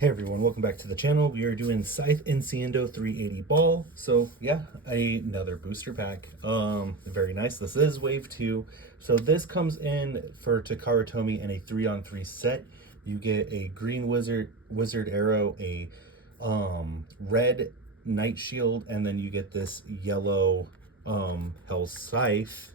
Hey everyone, welcome back to the channel. We are doing Scythe Incendio 380 ball. So yeah, another booster pack. Very nice. This is wave 2. So this comes in for Takara Tomy in a 3-on-3 set. You get a green wizard arrow, a red knight shield, and then you get this yellow Hell Scythe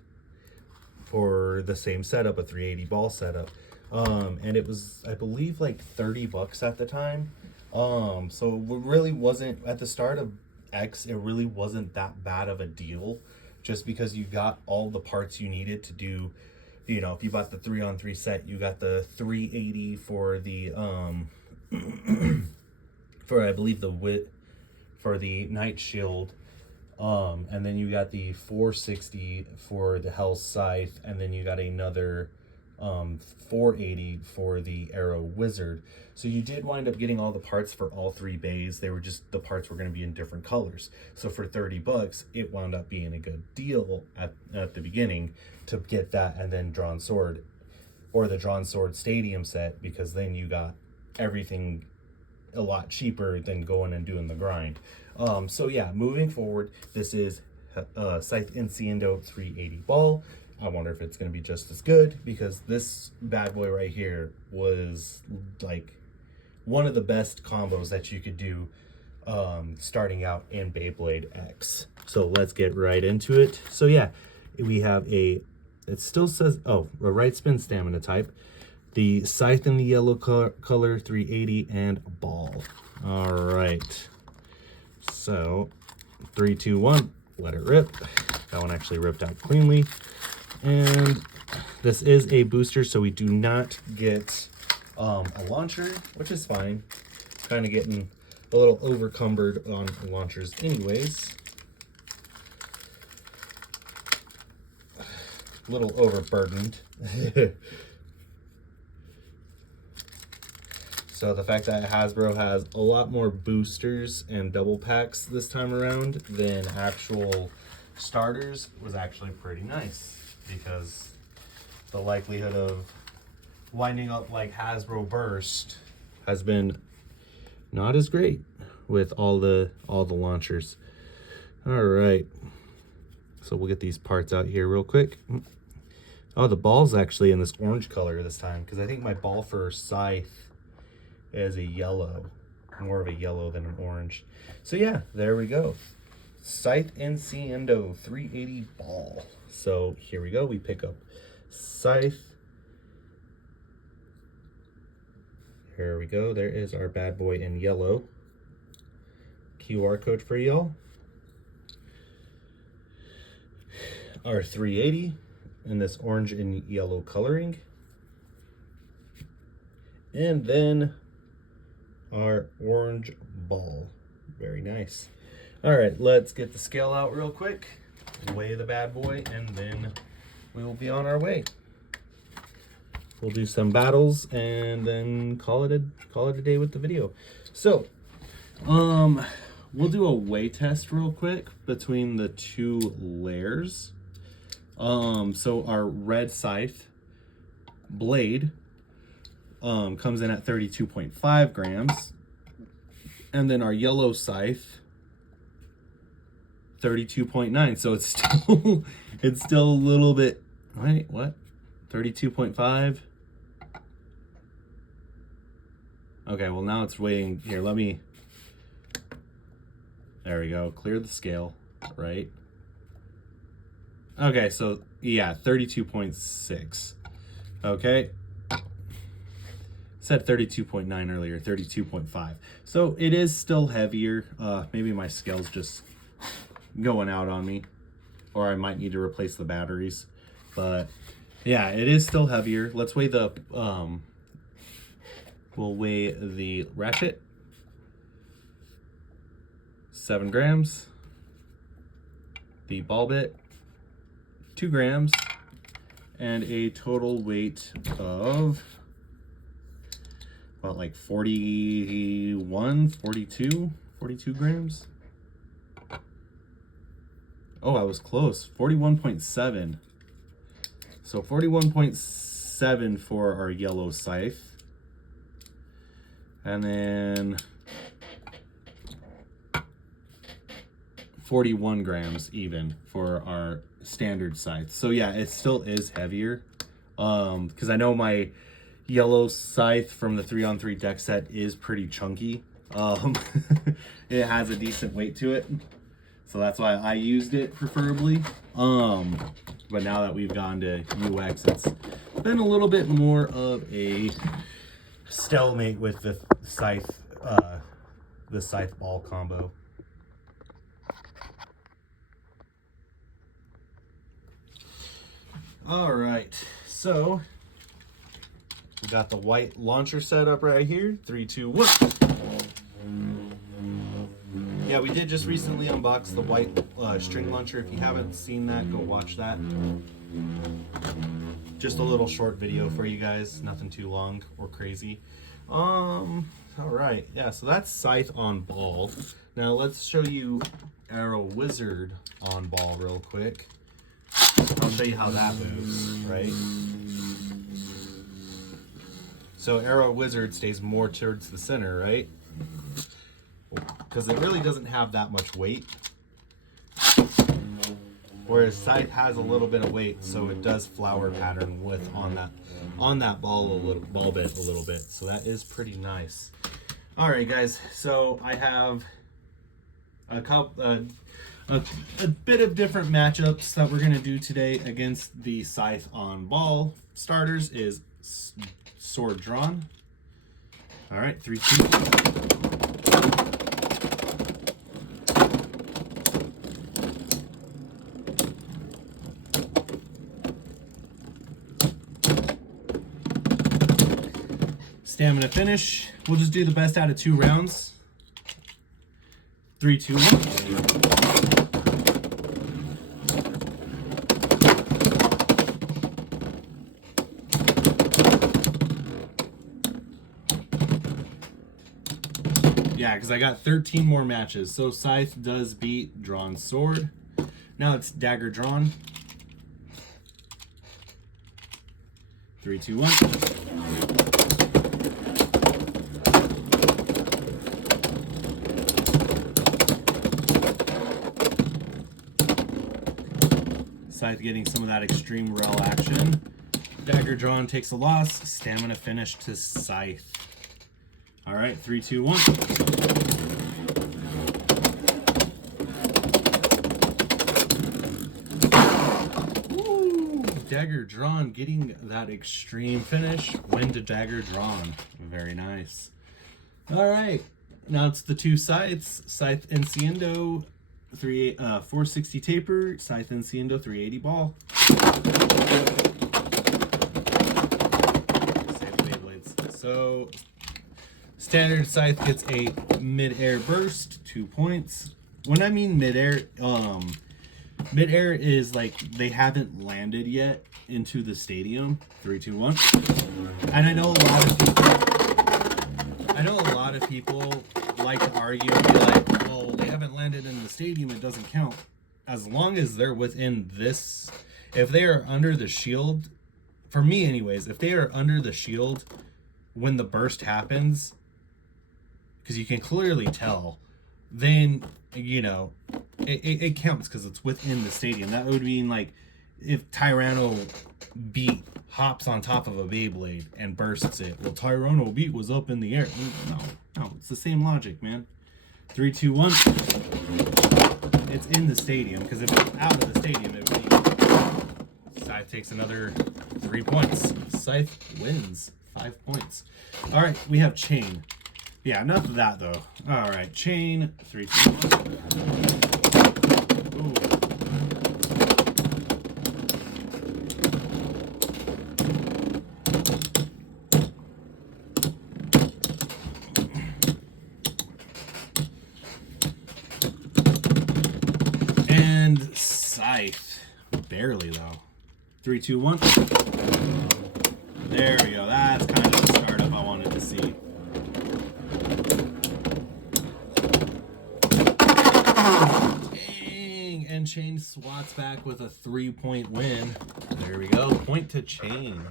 for the same setup, a 380 ball setup. And it was, I believe, like $30 at the time. So it really wasn't, at the start of X, it really wasn't that bad of a deal, just because you got all the parts you needed to do. You know, if you bought the 3-on-3 set, you got the 380 for the for, I believe, for the Knight Shield. And then you got the 460 for the Hell Scythe, and then you got another 480 for the Arrow Wizard. So you did wind up getting all the parts for all 3 bays. They were just, the parts were going to be in different colors. So for $30, it wound up being a good deal at the beginning to get that, and then Drawn Sword, or the Drawn Sword Stadium set, because then you got everything a lot cheaper than going and doing the grind. So yeah, moving forward, this is Scythe Incendio 380 ball. I wonder if it's going to be just as good, because this bad boy right here was like one of the best combos that you could do starting out in Beyblade X. So let's get right into it. So yeah, we have it still says, a right spin stamina type, the Scythe in the yellow color 380, and ball. All right. So 3, 2, 1, let it rip. That one actually ripped out cleanly. And this is a booster, so we do not get a launcher, which is fine. Kind of getting a little overcumbered on launchers anyways. A little overburdened. So the fact that Hasbro has a lot more boosters and double packs this time around than actual starters was actually pretty nice, because the likelihood of winding up like Hasbro Burst has been not as great with all the launchers. All right, so we'll get these parts out here real quick. Oh, the ball's actually in this orange color this time, because I think my ball for Scythe is a yellow, more of a yellow than an orange. So yeah, there we go. Scythe Incendio 380 ball. So here we go. We pick up Scythe. Here we go. There is our bad boy in yellow. QR code for y'all. Our 380 in this orange and yellow coloring. And then our orange ball. Very nice. All right, let's get the scale out real quick, weigh the bad boy, and then we will be on our way. We'll do some battles and then call it a day with the video. So we'll do a weigh test real quick between the 2 layers. So our red Scythe blade comes in at 32.5 grams, and then our yellow Scythe 32.9. So it's still it's still a little bit, wait, what? 32.5. Okay, well now it's weighing here. Let me, there we go, clear the scale, right? Okay, so yeah, 32.6. Okay, said 32.9 earlier, 32.5. So it is still heavier. Maybe my scale's just going out on me, or I might need to replace the batteries. But yeah, it is still heavier. Let's weigh the we'll weigh the ratchet. 7 grams. The ball bit, 2 grams, and a total weight of about like 41, 42 grams. Oh, I was close. 41.7. So 41.7 for our yellow Scythe. And then 41 grams even for our standard scythe. So yeah, it still is heavier. Because I know my yellow scythe from the 3-on-3 deck set is pretty chunky. It has a decent weight to it. So that's why I used it preferably. But now that we've gone to UX, it's been a little bit more of a stalemate with the scythe ball combo. All right, so we got the white launcher set up right here. 3, 2, 1. Yeah, we did just recently unbox the white string launcher. If you haven't seen that, go watch that. Just a little short video for you guys, nothing too long or crazy. All right, yeah, so that's Scythe on ball. Now let's show you Arrow Wizard on ball real quick. I'll show you how that moves, right? So Arrow Wizard stays more towards the center, right? Because it really doesn't have that much weight. Whereas Scythe has a little bit of weight, so it does flower pattern with on that ball a little bit. So that is pretty nice. All right, guys. So I have a bit of different matchups that we're gonna do today against the Scythe on ball. Starters is sword drawn. All right, 3, 2. Stamina finish. We'll just do the best out of 2 rounds. 3, 2, 1. Yeah, because I got 13 more matches. So Scythe does beat drawn sword. Now it's dagger drawn. 3, 2, 1. Scythe getting some of that extreme rel action. Dagger drawn takes a loss. Stamina finish to Scythe. All right, 3, 2, 1. Ooh, dagger drawn getting that extreme finish. Win to dagger drawn. Very nice. All right, now it's the 2 scythes. Scythe Incendio 460 taper, Scythe Incendio 380 ball. Save Beyblades. So standard Scythe gets a mid-air burst, 2 points. When I mean mid-air, mid-air is like they haven't landed yet into the stadium. 3, 2, 1. And I know a lot of people like to argue and be like, well, they haven't landed in the stadium, it doesn't count. As long as they're within this, if they are under the shield, for me anyways, if they are under the shield when the burst happens, because you can clearly tell, then, you know, it counts because it's within the stadium. That would mean like if Tyranno Beat hops on top of a Beyblade and bursts it. Well, Tyranno Beat was up in the air. No, it's the same logic, man. 3, 2, 1. It's in the stadium, because if it's out of the stadium, it would be... Scythe takes another 3 points. Scythe wins 5 points. All right, we have chain. Yeah, enough of that, though. All right, chain. 3, 2, 1. And Scythe. Barely, though. 3, 2, 1. There we go. That's kind of the startup I wanted to see. Dang! And Chain swats back with a 3-point win. There we go. Point to Chain.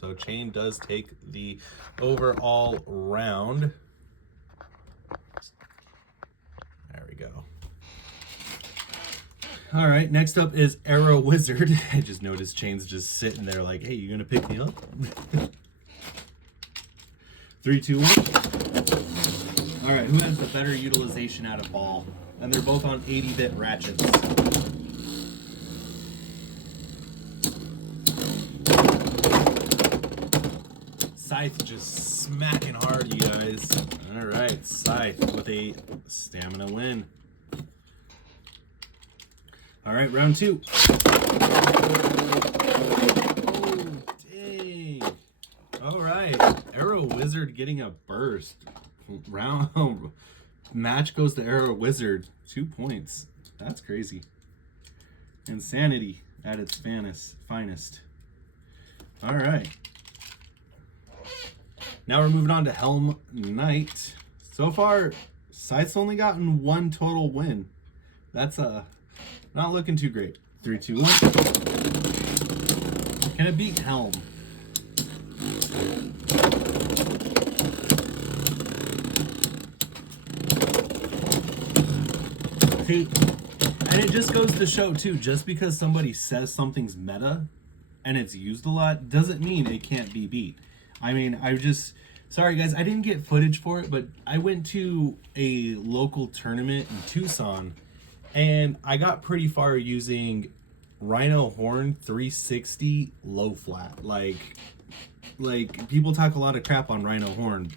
So Chain does take the overall round. go. All right, next up is Arrow Wizard. I just noticed Chain's just sitting there like, hey, you gonna pick me up? 3, 2, 1. All right, who has the better utilization out of ball? And they're both on 80-bit ratchets. Scythe just smacking hard, you guys. All right, Scythe with a stamina win. All right, round 2. Oh, dang. All right, Arrow Wizard getting a burst. Round match goes to Arrow Wizard. 2 points. That's crazy. Insanity at its finest. All right. Now we're moving on to Helm Knight. So far, Scythe's only gotten 1 total win. That's not looking too great. 3, 2, 1. Can it beat Helm? See, and it just goes to show too, just because somebody says something's meta and it's used a lot doesn't mean it can't be beat. I mean, sorry guys, I didn't get footage for it, but I went to a local tournament in Tucson and I got pretty far using Rhino Horn 360 low flat. Like people talk a lot of crap on Rhino Horn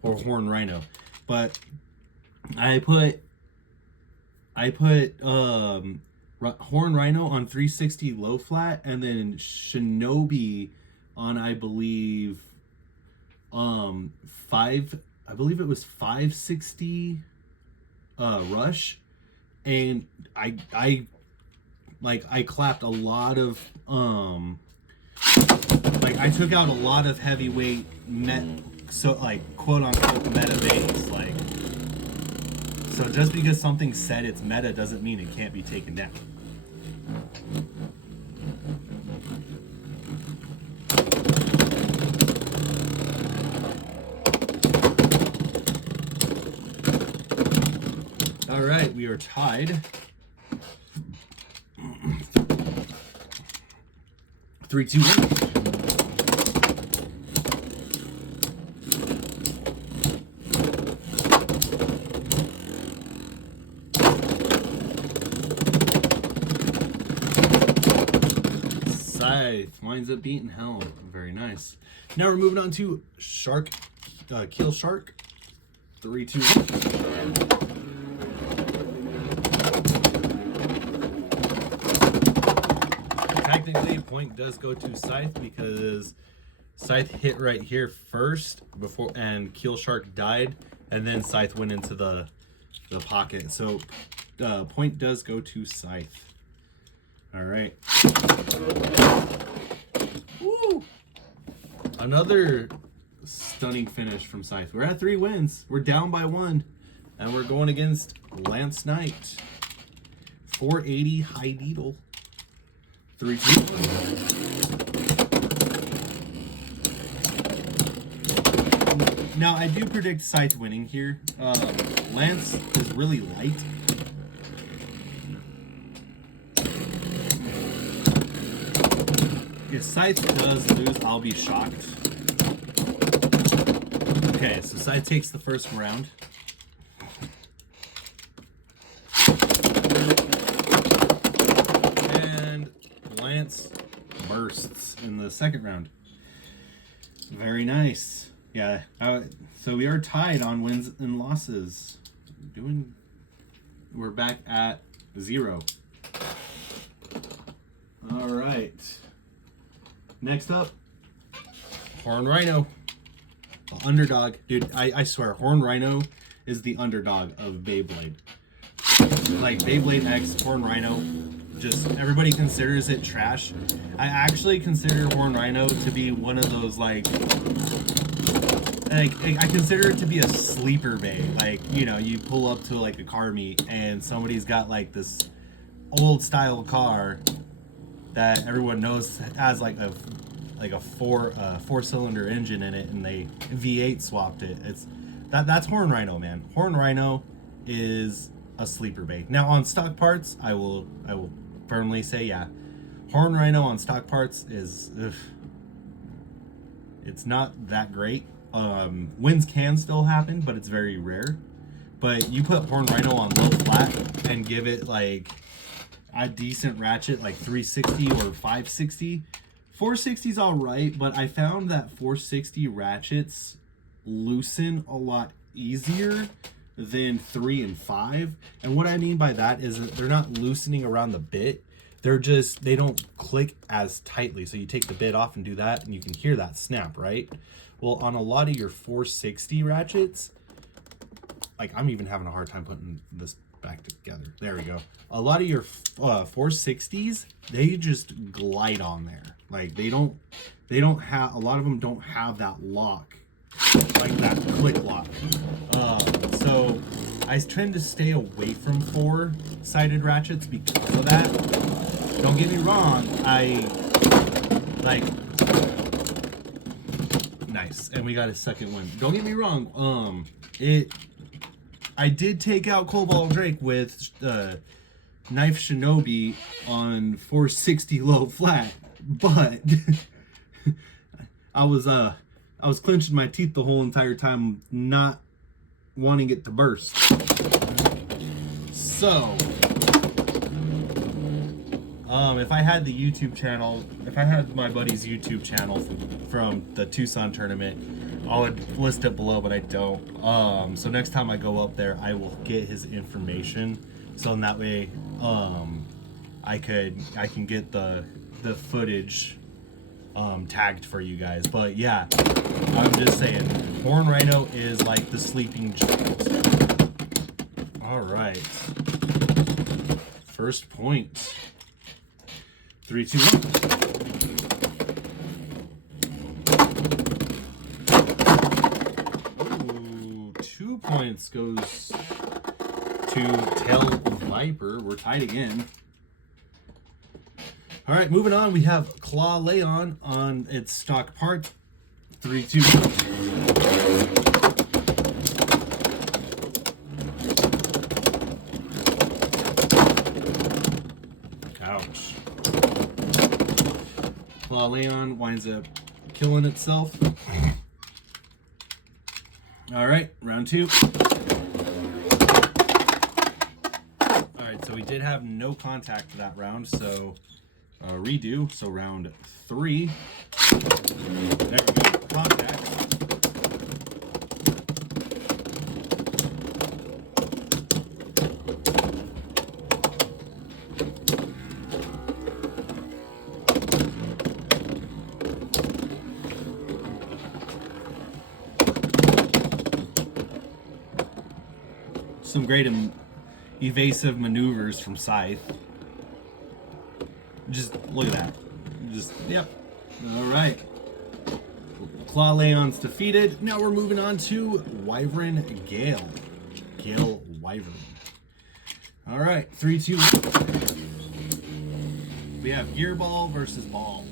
or Horn Rhino, but I put Horn Rhino on 360 low flat and then Shinobi on, I believe it was 560 rush, and I clapped a lot of I took out a lot of heavyweight quote unquote meta baits. So just because something said it's meta doesn't mean it can't be taken down. All right, we are tied. 3, 2, 1. Scythe winds up beating Helm. Very nice. Now we're moving on to Shark, Kill Shark. 3, 2, 1. Technically, point does go to Scythe because Scythe hit right here first before, and Kill Shark died, and then Scythe went into the pocket. So point does go to Scythe. All right. Woo! Another stunning finish from Scythe. We're at 3 wins. We're down by 1, and we're going against Lance Knight. 480 high needle. 3, 2, 1. Now I do predict Scythe winning here. Lance is really light. If Scythe does lose, I'll be shocked. Okay, so Scythe takes the first round. And Lance bursts in the second round. Very nice. Yeah, so we are tied on wins and losses. We're back at 0. All right. Next up, Horn Rhino. The underdog. Dude, I swear, Horn Rhino is the underdog of Beyblade. Like, Beyblade X, Horn Rhino, just everybody considers it trash. I actually consider Horn Rhino to be one of those, like I consider it to be a sleeper bay. Like, you know, you pull up to like a car meet and somebody's got like this old style car that everyone knows has like a four-cylinder engine in it, and they V8 swapped it. That's Horn Rhino, man. Horn Rhino is a sleeper bay. Now on stock parts, I will firmly say, yeah, Horn Rhino on stock parts is, it's not that great. Wins can still happen, but it's very rare. But you put Horn Rhino on low flat and give it like a decent ratchet, like 360 or 560. 460 is all right, but I found that 460 ratchets loosen a lot easier than 3 and 5. And what I mean by that is that they're not loosening around the bit. They don't click as tightly. So you take the bit off and do that, and you can hear that snap, right? Well, on a lot of your 460 ratchets, like I'm even having a hard time putting this back together. There we go. A lot of your 460s, they just glide on there. Like they don't have, a lot of them don't have that lock, like that click lock. So I tend to stay away from 4-sided ratchets because of that. Don't get me wrong, I like, nice, and we got a second one. Don't get me wrong, I did take out Cobalt Drake with Knife Shinobi on 460 low flat, but I was clenching my teeth the whole entire time, not wanting it to burst. So if I had the YouTube channel, if I had my buddy's YouTube channel from the Tucson tournament, I would list it below, but I don't. So next time I go up there, I will get his information, so in that way I can get the footage tagged for you guys. But yeah, I'm just saying, Horn Rhino is like the sleeping giant. All right, first point. 3, 2, 1. Ooh, 2 points goes to Tail Viper. We're tied again. All right, moving on. We have Claw Leon on its stock part. 3, 2, 1. Ouch. Claw Leon winds up killing itself. All right, round 2. All right, so we did have no contact that round, so redo. So round 3. There we go, contact. Some great evasive maneuvers from Scythe. Just look at that. Just, yep. All right. Claw Leon's defeated. Now we're moving on to Wyvern Gale. Gale Wyvern. All right, 3, 2, 1. We have Gear Ball versus Ball.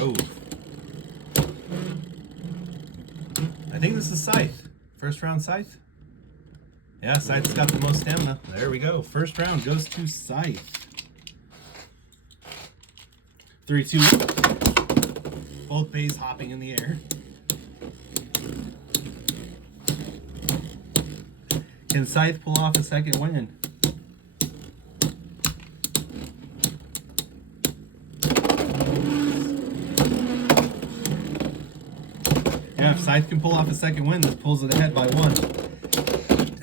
Oh. I think this is Scythe. First round Scythe? Yeah, Scythe's got the most stamina. There we go. First round goes to Scythe. 3, 2, 1. Both bays hopping in the air. Can Scythe pull off a second win? Yeah, if Scythe can pull off a second win, this pulls it ahead by 1.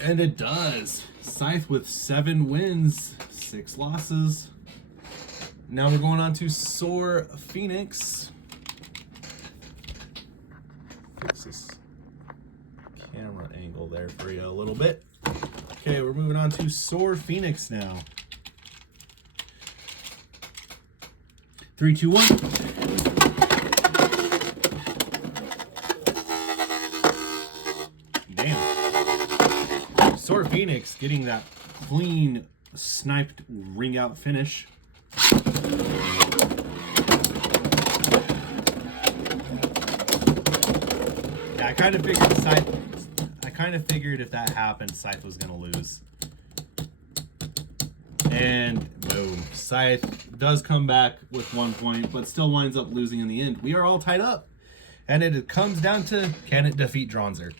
And it does. Scythe with 7 wins, 6 losses. Now we're going on to Soar Phoenix. Fix this camera angle there for you a little bit. Okay, we're moving on to Soar Phoenix now. 3, 2, 1. Damn. Soar Phoenix getting that clean sniped ring out finish. Yeah, I kind of figured if that happened, Scythe was gonna lose. And boom, Scythe does come back with 1 point, but still winds up losing in the end. We are all tied up, and it comes down to, can it defeat Dronzer?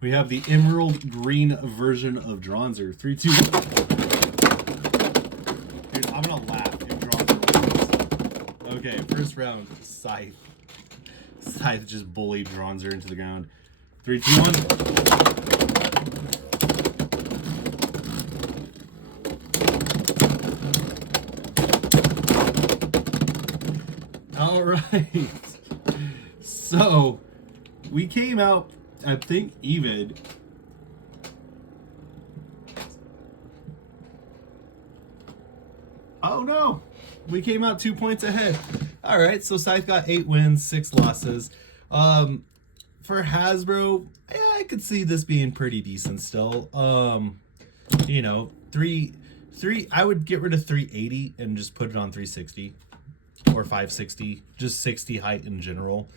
We have the emerald green version of Dronzer. 3, 2, 1. Dude, I'm gonna laugh if Dronzer wins. Okay, first round, Scythe. Scythe just bullied Dronzer into the ground. 3, 2, 1. All right. So we came out, I think, even. Oh no, we came out 2 points ahead. All right, so Scythe got 8 wins, 6 losses. For Hasbro, yeah, I could see this being pretty decent still. You know, three. I would get rid of 380 and just put it on 360 or 560, just 60 height in general.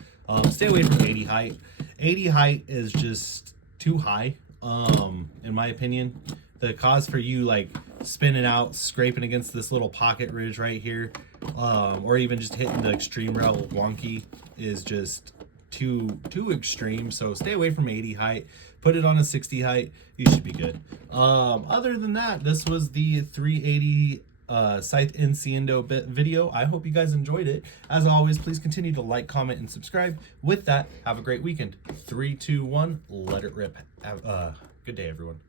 Stay away from 80 height. 80 height is just too high, in my opinion. The cause for you like spinning out, scraping against this little pocket ridge right here, or even just hitting the extreme rail wonky is just too extreme. So stay away from 80 height. Put it on a 60 height. You should be good. Other than that, this was the 380 Scythe Incendio video. I hope you guys enjoyed it. As always, please continue to like, comment, and subscribe. With that, have a great weekend. 3, 2, 1, let it rip. Have, good day, everyone.